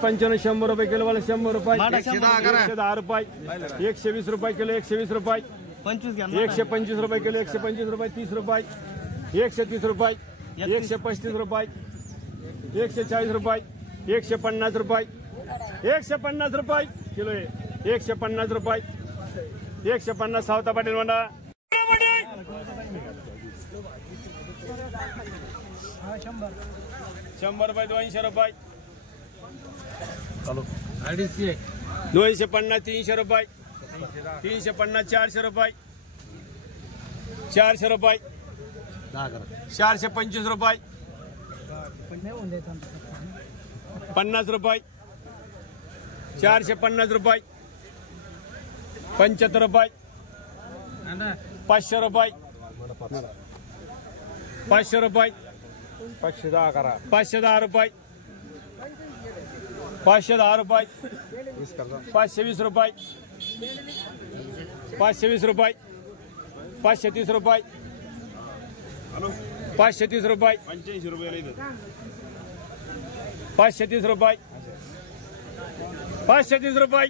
95 100 रुपये किलो वाला 100 रुपये 110 रुपये 120 रुपये किलो 120 रुपये 125 रुपये किलो 125 रुपये 30 रुपये 130 रुपये 135 रुपये 140 रुपये 150 रुपये 150 रुपये किलो 150 रुपये 150 सावता पाटील म्हणा 100 रुपये 200 रुपये 250 300 रुपये 350 400 रुपये 400 रुपये 425 रुपये 50 रुपये 450 रुपये 75 रुपये 500 रुपये 500 रुपये 510 रुपये 510 रुपये 520 रुपये 520 रुपये 530 रुपये 530 रुपये 530 रुपये 530 रुपये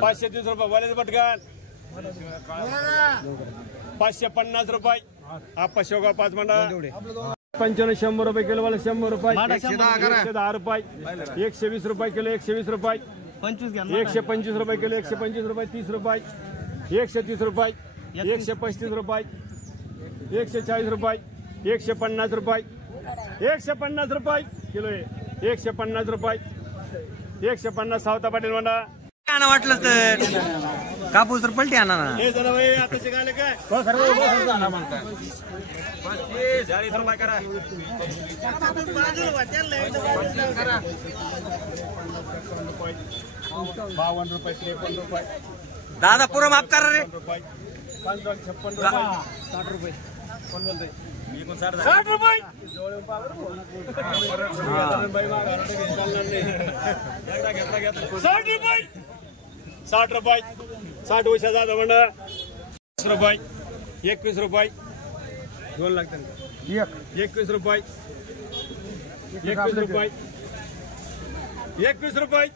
530 रुपये वाले पटकन 550 रुपये आप शेवगा 5 मंडा 95 100 रुपये किलो वाला 100 रुपये 110 रुपये 120 रुपये किलो 120 रुपये 125 रुपये किलो 125 रुपये 30 रुपये 130 रुपये 135 रुपये 140 रुपये 150 रुपये 150 रुपये किलो 150 रुपये 150 सावता पाटील म्हणा वाटलं तर कापूस तर पलटी आणा ना हे जरा भाई आताचे गाणे काय 52 रुपये 53 रुपये दादा पुरा माफ करा रे 56 रुपये 60 रुपये कोण बोलतोय 60 रुपये 60 रुपये 60 वर्षा जाता म्हणा 20 रुपये 21 रुपये 2 लाख 21 रुपये 21 रुपये 21 रुपये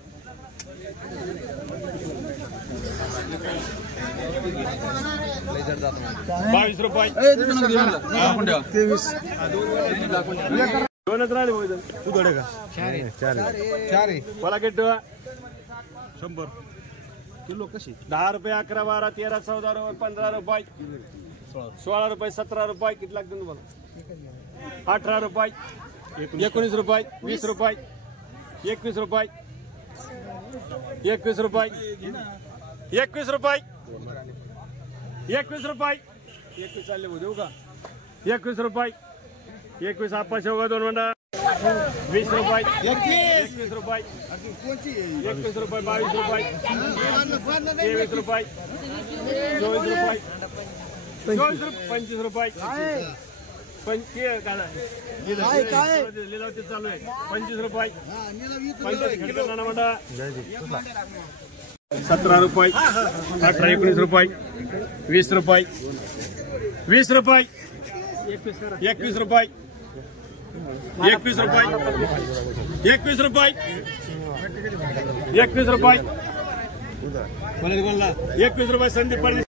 22 रुपये 2 राहिले तू थोडे का 4 मला किट 100 किलो कशी 10 रुपये 11 12 13 14 रुपये 15 रुपये 16 रुपये 17 रुपये किती लागते तुम्हाला 18 रुपये 19 रुपये 20 रुपये 21 रुपये 21 रुपये 21 रुपये 21 रुपये 21 चालले देऊ का 21 रुपये 21 आपा शेवगा 2 मंडा 20 रुपये 21 रुपये 21 रुपये 22 रुपये 23 रुपये 24 रुपये 25 रुपये लिलावती चालू आहे 25 रुपये 25 मंडा 17 रुपये 18 19 रुपये 20 रुपये 20 रुपये 21 रुपये 21 रुपये 21 रुपये 21 रुपये 21 रुपये संदीप पाटील